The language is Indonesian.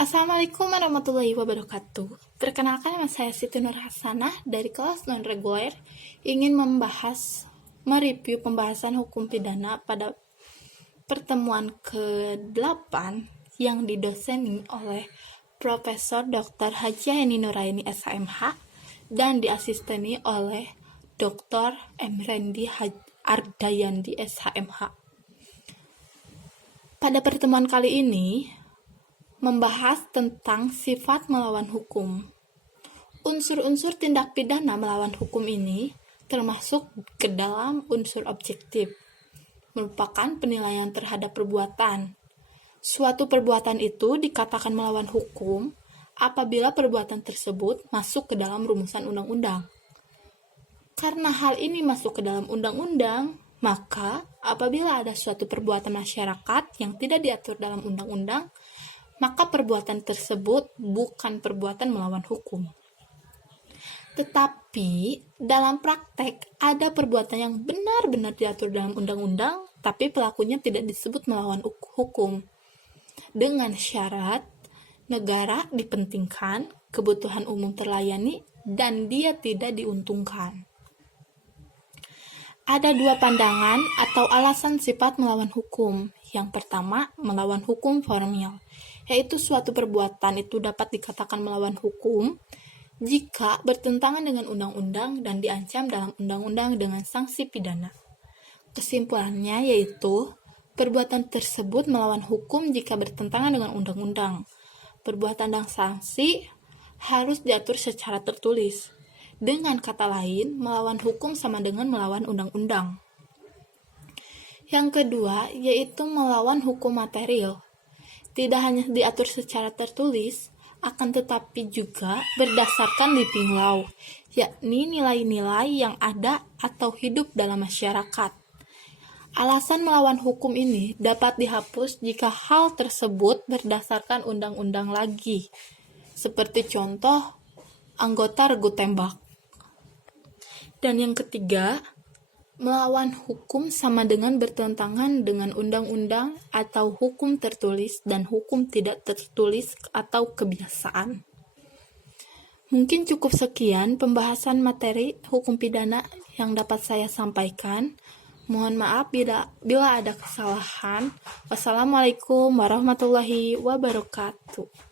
Assalamualaikum warahmatullahi wabarakatuh. Perkenalkan, nama saya Siti Nur Hasanah dari kelas non-reguler, ingin mereview pembahasan hukum pidana pada pertemuan ke-8 yang didoseni oleh Profesor Dr. Haji Eni Nuraini SHMH dan diasisteni oleh Dr. M. Rendi Ardayandi SHMH. Pada pertemuan kali ini membahas tentang sifat melawan hukum. Unsur-unsur tindak pidana melawan hukum ini termasuk ke dalam unsur objektif, merupakan penilaian terhadap perbuatan. Suatu perbuatan itu dikatakan melawan hukum apabila perbuatan tersebut masuk ke dalam rumusan undang-undang. Karena hal ini masuk ke dalam undang-undang, maka apabila ada suatu perbuatan masyarakat yang tidak diatur dalam undang-undang, maka perbuatan tersebut bukan perbuatan melawan hukum. Tetapi dalam praktek ada perbuatan yang benar-benar diatur dalam undang-undang, tapi pelakunya tidak disebut melawan hukum. Dengan syarat negara dipentingkan, kebutuhan umum terlayani, dan dia tidak diuntungkan. Ada dua pandangan atau alasan sifat melawan hukum. Yang pertama, melawan hukum formil, yaitu suatu perbuatan itu dapat dikatakan melawan hukum jika bertentangan dengan undang-undang dan diancam dalam undang-undang dengan sanksi pidana. Kesimpulannya yaitu, perbuatan tersebut melawan hukum jika bertentangan dengan undang-undang. Perbuatan dan sanksi harus diatur secara tertulis. Dengan kata lain, melawan hukum sama dengan melawan undang-undang. Yang kedua, yaitu melawan hukum material. Tidak hanya diatur secara tertulis, akan tetapi juga berdasarkan living law, yakni nilai-nilai yang ada atau hidup dalam masyarakat. Alasan melawan hukum ini dapat dihapus jika hal tersebut berdasarkan undang-undang lagi, seperti contoh anggota regu tembak. Dan yang ketiga, melawan hukum sama dengan bertentangan dengan undang-undang atau hukum tertulis dan hukum tidak tertulis atau kebiasaan. Mungkin cukup sekian pembahasan materi hukum pidana yang dapat saya sampaikan. Mohon maaf bila ada kesalahan. Wassalamualaikum warahmatullahi wabarakatuh.